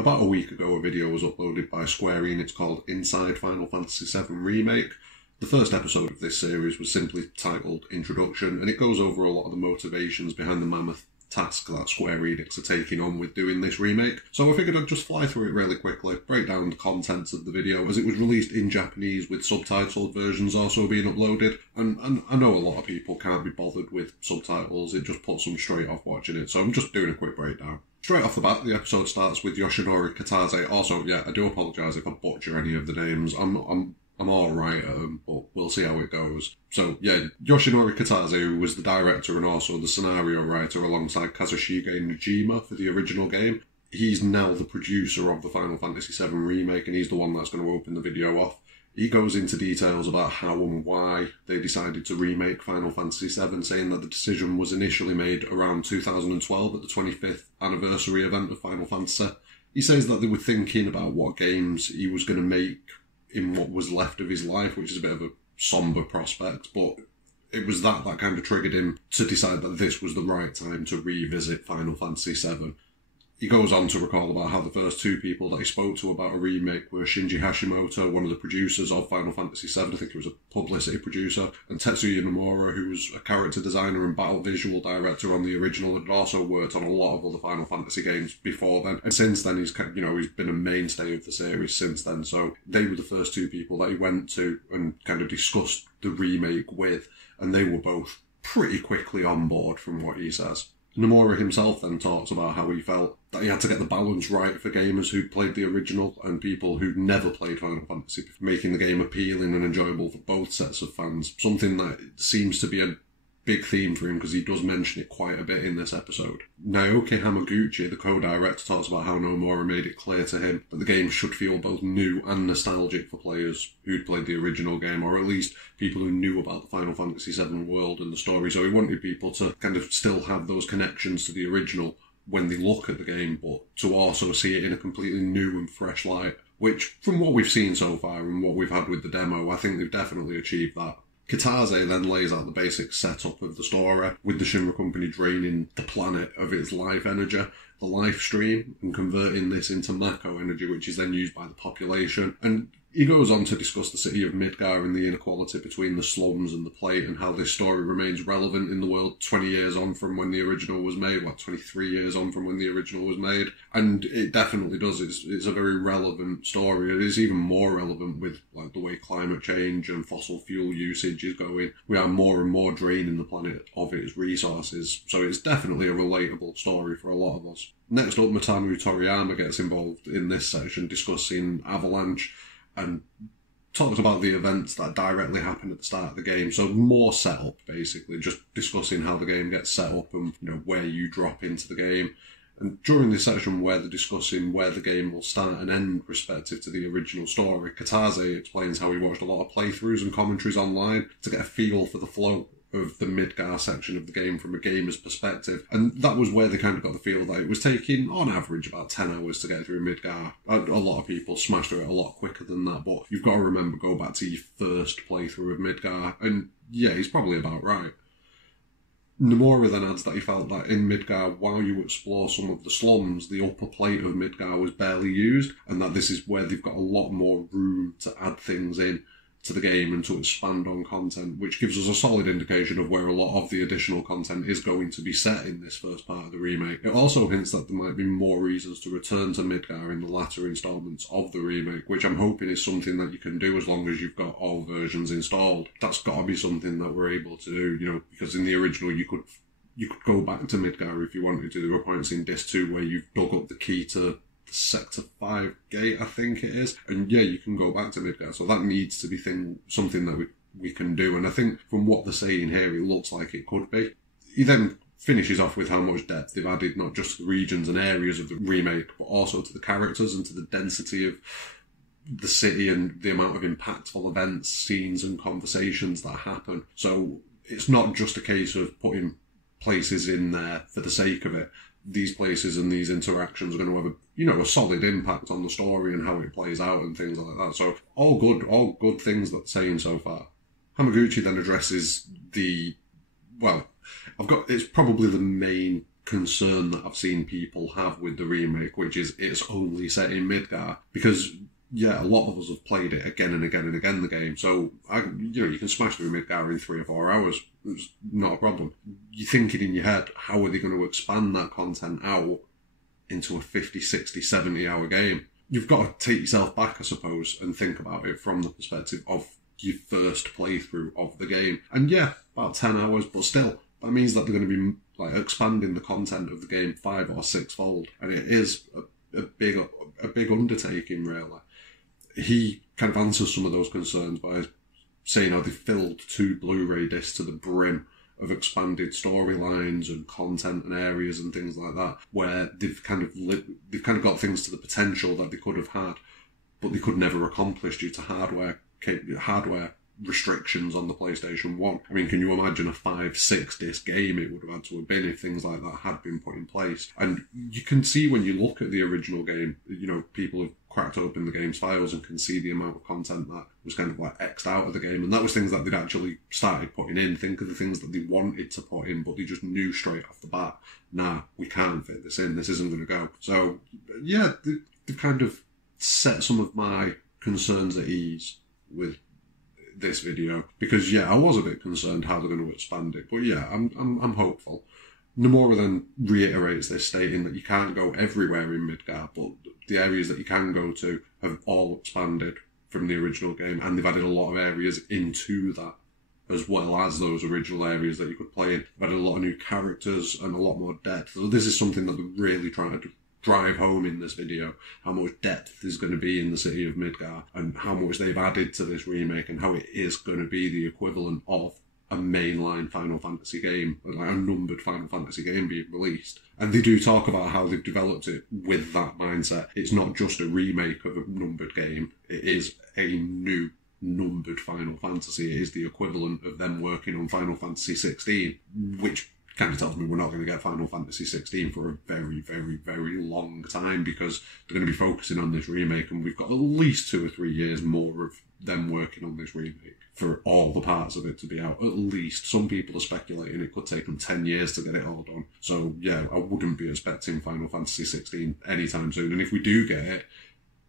About a week ago, a video was uploaded by Square Enix called Inside Final Fantasy VII Remake. The first episode of this series was simply titled Introduction, and it goes over a lot of the motivations behind the mammoth task that Square Enix are taking on with doing this remake. So I figured I'd just fly through it really quickly, break down the contents of the video, as it was released in Japanese with subtitled versions also being uploaded. And I know a lot of people can't be bothered with subtitles, it just puts them straight off watching it, so I'm just doing a quick breakdown. Straight off the bat, the episode starts with Yoshinori Kitase. Also, yeah, I do apologise if I butcher any of the names. I'm alright at them, but we'll see how it goes. So, yeah, Yoshinori Kitase, who was the director and also the scenario writer alongside Kazushige Najima for the original game, he's now the producer of the Final Fantasy VII Remake, and he's the one that's going to open the video off. He goes into details about how and why they decided to remake Final Fantasy VII, saying that the decision was initially made around 2012 at the 25th anniversary event of Final Fantasy. He says that they were thinking about what games he was going to make in what was left of his life, which is a bit of a sombre prospect, but it was that kind of triggered him to decide that this was the right time to revisit Final Fantasy VII. He goes on to recall about how the first two people that he spoke to about a remake were Shinji Hashimoto, one of the producers of Final Fantasy VII, I think he was a publicity producer, and Tetsuya Nomura, who was a character designer and battle visual director on the original, and had also worked on a lot of other Final Fantasy games before then. And since then, he's been a mainstay of the series since then. So they were the first two people that he went to and kind of discussed the remake with, and they were both pretty quickly on board from what he says. Nomura himself then talks about how he felt that he had to get the balance right for gamers who'd played the original and people who'd never played Final Fantasy, making the game appealing and enjoyable for both sets of fans. Something that seems to be a big theme for him, because he does mention it quite a bit in this episode. Naoki Hamaguchi, the co-director, talks about how Nomura made it clear to him that the game should feel both new and nostalgic for players who'd played the original game, or at least people who knew about the Final Fantasy VII world and the story. So he wanted people to kind of still have those connections to the original when they look at the game, but to also see it in a completely new and fresh light, which, from what we've seen so far and what we've had with the demo, I think they've definitely achieved that. Kitase then lays out the basic setup of the story, with the Shinra Company draining the planet of its life energy, the life stream, and converting this into Mako energy, which is then used by the population. And he goes on to discuss the city of Midgar and the inequality between the slums and the plate, and how this story remains relevant in the world 20 years on from when the original was made, 23 years on from when the original was made. And it definitely does. It's a very relevant story. It is even more relevant with the way climate change and fossil fuel usage is going. We are more and more draining the planet of its resources. So it's definitely a relatable story for a lot of us. Next up, Matamu Toriyama gets involved in this section, discussing Avalanche, and talks about the events that directly happen at the start of the game. So more setup, basically, just discussing how the game gets set up and where you drop into the game. And during this section where they're discussing where the game will start and end respective to the original story, Kitase explains how he watched a lot of playthroughs and commentaries online to get a feel for the flow of the Midgar section of the game from a gamer's perspective. And that was where they kind of got the feel that it was taking, on average, about 10 hours to get through Midgar. A lot of people smash through it a lot quicker than that, but you've got to remember, go back to your first playthrough of Midgar, and yeah, he's probably about right. Nomura then adds that he felt that in Midgar, while you explore some of the slums, the upper plate of Midgar was barely used, and that this is where they've got a lot more room to add things in to the game and to expand on content, which gives us a solid indication of where a lot of the additional content is going to be set in this first part of the remake. It also hints that there might be more reasons to return to Midgar in the latter installments of the remake, which I'm hoping is something that you can do as long as you've got all versions installed. That's got to be something that we're able to do, because in the original you could go back to Midgar if you wanted to. There were points in Disc 2 where you've dug up the key to Sector 5 gate, I think it is, and yeah, you can go back to Midgar, so that needs to be something that we can do, and I think from what they're saying here, it looks like it could be. He then finishes off with how much depth they've added, not just to the regions and areas of the remake, but also to the characters and to the density of the city and the amount of impactful events, scenes and conversations that happen. So it's not just a case of putting places in there for the sake of it. These places and these interactions are going to have a solid impact on the story and how it plays out and things like that. So all good things that they're saying so far. Hamaguchi then addresses it's probably the main concern that I've seen people have with the remake, which is it's only set in Midgar. Because, yeah, a lot of us have played it again and again and again, the game. So, you can smash through Midgar in 3 or 4 hours. It's not a problem. You're thinking in your head, how are they going to expand that content out into a 50, 60, 70-hour game? You've got to take yourself back, I suppose, and think about it from the perspective of your first playthrough of the game. And yeah, about 10 hours, but still, that means that they're going to be like expanding the content of the game 5 or 6-fold. And it is a big undertaking, really. He kind of answers some of those concerns by saying how they filled 2 Blu-ray discs to the brim of expanded storylines and content and areas and things like that, where they've kind of got things to the potential that they could have had, but they could never accomplish due to hardware restrictions on the PlayStation 1. I mean, can you imagine a 5-6 disc game it would have had to have been if things like that had been put in place? And you can see when you look at the original game, people have cracked open the game's files and can see the amount of content that was kind of like X'd out of the game, and that was things that they'd actually started putting in. Think of the things that they wanted to put in, but they just knew straight off the bat, nah, we can't fit this in, this isn't going to go. So yeah, they've kind of set some of my concerns at ease with this video, because yeah, I was a bit concerned how they're going to expand it, but yeah, I'm hopeful. Nomura then reiterates this, stating that you can't go everywhere in Midgar, but the areas that you can go to have all expanded from the original game, and they've added a lot of areas into that, as well as those original areas that you could play in. They've added a lot of new characters and a lot more depth. So this is something that they're really trying to drive home in this video, how much depth is going to be in the city of Midgar, and how much they've added to this remake, and how it is going to be the equivalent of a mainline Final Fantasy game, like a numbered Final Fantasy game being released. And they do talk about how they've developed it with that mindset. It's not just a remake of a numbered game, it is a new numbered Final Fantasy. It is the equivalent of them working on Final Fantasy 16, which kind of tells me we're not going to get Final Fantasy 16 for a very, very, very long time, because they're going to be focusing on this remake, and we've got at least 2 or 3 years more of them working on this remake for all the parts of it to be out. At least some people are speculating it could take them 10 years to get it all done. So yeah, I wouldn't be expecting Final Fantasy 16 anytime soon. And if we do get it,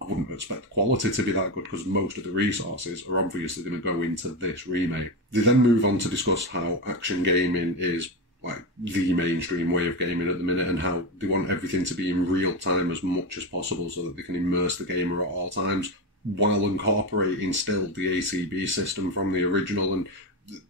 I wouldn't expect the quality to be that good, because most of the resources are obviously going to go into this remake. They then move on to discuss how action gaming is like the mainstream way of gaming at the minute, and how they want everything to be in real time as much as possible so that they can immerse the gamer at all times, while incorporating still the ATB system from the original. And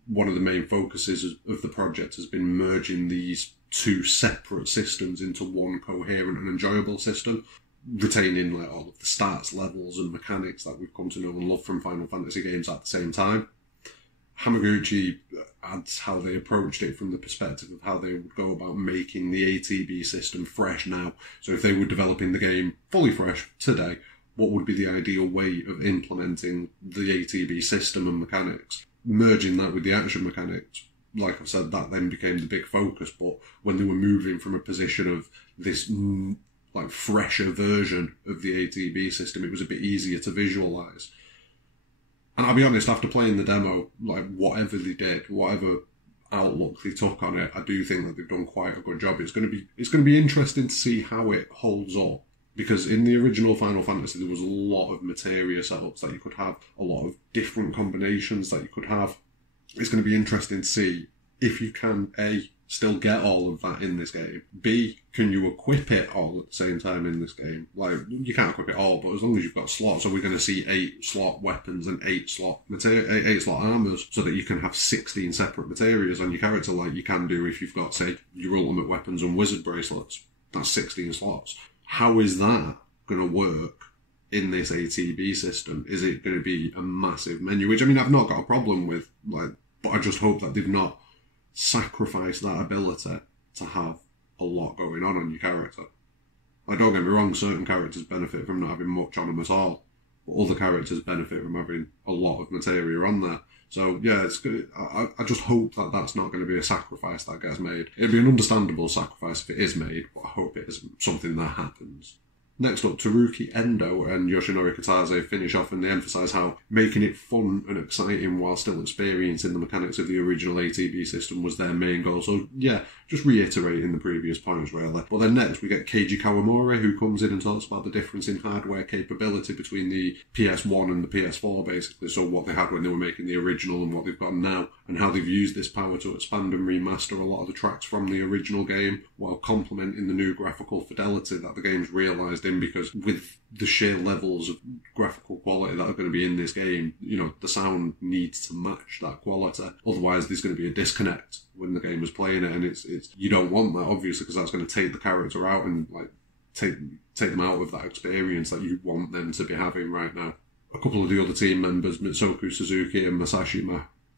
one of the main focuses of the project has been merging these 2 separate systems into one coherent and enjoyable system, retaining like all of the stats, levels and mechanics that we've come to know and love from Final Fantasy games at the same time. Hamaguchi adds how they approached it from the perspective of how they would go about making the ATB system fresh now. So if they were developing the game fully fresh today, what would be the ideal way of implementing the ATB system and mechanics? Merging that with the action mechanics, like I've said, that then became the big focus. But when they were moving from a position of this like fresher version of the ATB system, it was a bit easier to visualise. And I'll be honest, after playing the demo, like whatever they did, whatever outlook they took on it, I do think that they've done quite a good job. It's going to be interesting to see how it holds up, because in the original Final Fantasy there was a lot of materia setups that you could have, a lot of different combinations that you could have. It's going to be interesting to see if you can A, still get all of that in this game, B, can you equip it all at the same time in this game? Like, you can't equip it all, but as long as you've got slots, are we going to see 8 slot weapons and 8 slot armors, so that you can have 16 separate materials on your character, like you can do if you've got, say, your ultimate weapons and wizard bracelets? That's 16 slots. How is that going to work in this ATB system? Is it going to be a massive menu? Which, I mean, I've not got a problem with, like, but I just hope that they've not sacrificed that ability to have a lot going on your character. Like, don't get me wrong, certain characters benefit from not having much on them at all, but other characters benefit from having a lot of materia on there. So yeah, it's good. I just hope that that's not going to be a sacrifice that gets made. It'd be an understandable sacrifice if it is made, but I hope it isn't something that happens. Next up, Teruki Endo and Yoshinori Kitase finish off, and they emphasise how making it fun and exciting while still experiencing the mechanics of the original ATB system was their main goal. So yeah, just reiterating the previous points really. But then next we get Keiji Kawamori, who comes in and talks about the difference in hardware capability between the PS1 and the PS4 basically. So what they had when they were making the original and what they've got now, and how they've used this power to expand and remaster a lot of the tracks from the original game while complementing the new graphical fidelity that the game's realised in, because with the sheer levels of graphical quality that are going to be in this game, you know, the sound needs to match that quality. Otherwise, there's going to be a disconnect when the game is playing it, and it's you don't want that, obviously, because that's going to take the character out and like take them out of that experience that you want them to be having right now. A couple of the other team members, Mitsuko Suzuki and Masashi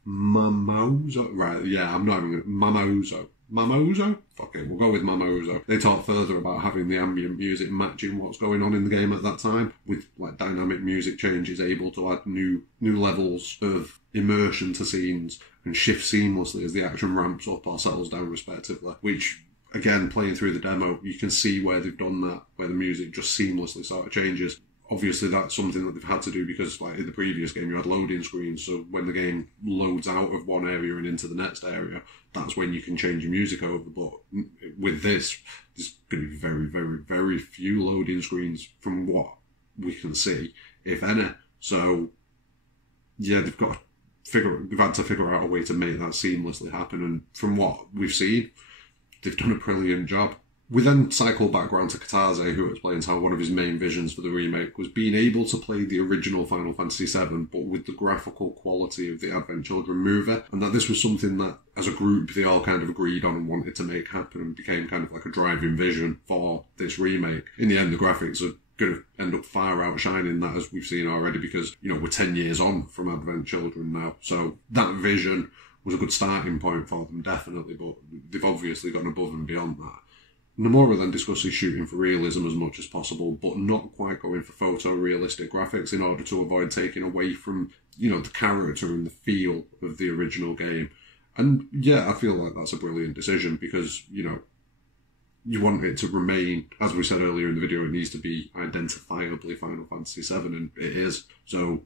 Mamozo. Right, yeah, I'm not even Mamozo. Mamozo? Fuck it, we'll go with Mamozo. They talk further about having the ambient music matching what's going on in the game at that time, with like dynamic music changes able to add new levels of immersion to scenes and shift seamlessly as the action ramps up or settles down respectively, which again, playing through the demo, you can see where they've done that, where the music just seamlessly sort of changes. Obviously, that's something that they've had to do because, like in the previous game, you had loading screens. So when the game loads out of one area and into the next area, that's when you can change your music over. But with this, there's going to be very, very, very few loading screens from what we can see, if any. So yeah, they've had to figure out a way to make that seamlessly happen. And from what we've seen, they've done a brilliant job. We then cycle back round to Kitase, who explains how one of his main visions for the remake was being able to play the original Final Fantasy VII, but with the graphical quality of the Advent Children movie, and that this was something that, as a group, they all kind of agreed on and wanted to make happen, and became kind of like a driving vision for this remake. In the end, the graphics are going to end up far outshining that, as we've seen already, because, you know, we're 10 years on from Advent Children now. So that vision was a good starting point for them, definitely, but they've obviously gone above and beyond that. Nomura then discusses shooting for realism as much as possible, but not quite going for photorealistic graphics in order to avoid taking away from, you know, the character and the feel of the original game. And yeah, I feel like that's a brilliant decision because, you know, you want it to remain, as we said earlier in the video, it needs to be identifiably Final Fantasy VII, and it is. So,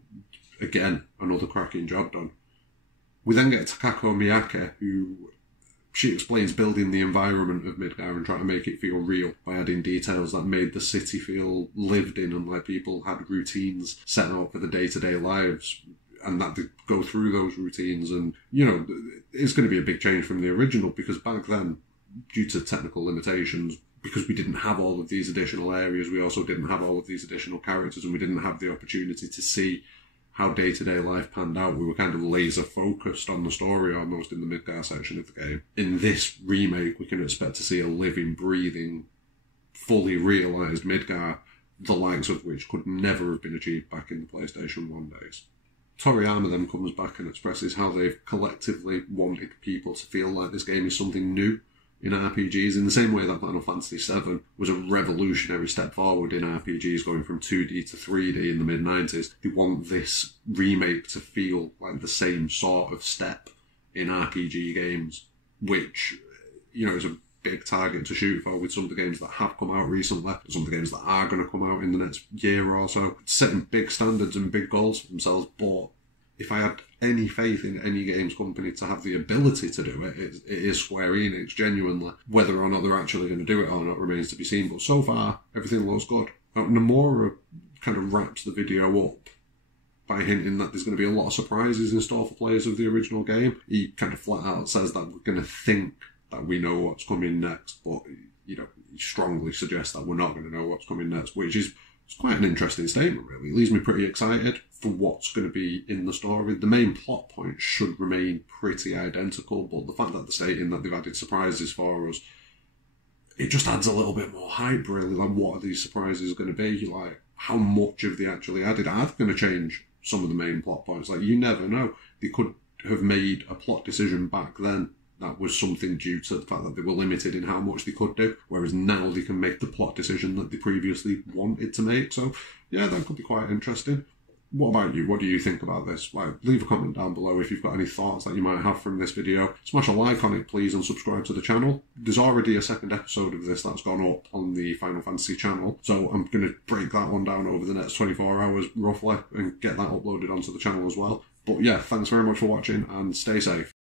again, another cracking job done. We then get Takako Miyake, who... she explains building the environment of Midgar and trying to make it feel real by adding details that made the city feel lived in and like people had routines set out for the day-to-day lives and that they go through those routines. And, you know, it's going to be a big change from the original because back then, due to technical limitations, because we didn't have all of these additional areas, we also didn't have all of these additional characters and we didn't have the opportunity to see how day-to-day life panned out. We were kind of laser-focused on the story almost in the Midgar section of the game. In this remake, we can expect to see a living, breathing, fully realised Midgar, the likes of which could never have been achieved back in the PlayStation 1 days. Toriyama then comes back and expresses how they've collectively wanted people to feel like this game is something new in RPGs, in the same way that Final Fantasy VII was a revolutionary step forward in RPGs, going from 2D to 3D in the mid-90s. They want this remake to feel like the same sort of step in RPG games, which, you know, is a big target to shoot for with some of the games that have come out recently, some of the games that are going to come out in the next year or so, setting big standards and big goals for themselves. But if I had any faith in any games company to have the ability to do it, it is Square Enix, genuinely. Whether or not they're actually going to do it or not remains to be seen, but so far, everything looks good. Nomura kind of wraps the video up by hinting that there's going to be a lot of surprises in store for players of the original game. He kind of flat out says that we're going to think that we know what's coming next, but, you know, he strongly suggests that we're not going to know what's coming next, which is quite an interesting statement, really. It leaves me pretty excited for what's going to be in the story. The main plot points should remain pretty identical, but the fact that they're stating that they've added surprises for us, it just adds a little bit more hype, really. Like, what are these surprises going to be? Like, how much have they actually added? Are they going to change some of the main plot points? Like, you never know. They could have made a plot decision back then that was something due to the fact that they were limited in how much they could do, whereas now they can make the plot decision that they previously wanted to make. So, yeah, that could be quite interesting. what about you? What do you think about this? Like, leave a comment down below if you've got any thoughts that you might have from this video. Smash a like on it, please, and subscribe to the channel. There's already a second episode of this that's gone up on the Final Fantasy channel, so I'm going to break that one down over the next 24 hours, roughly, and get that uploaded onto the channel as well. But yeah, thanks very much for watching, and stay safe.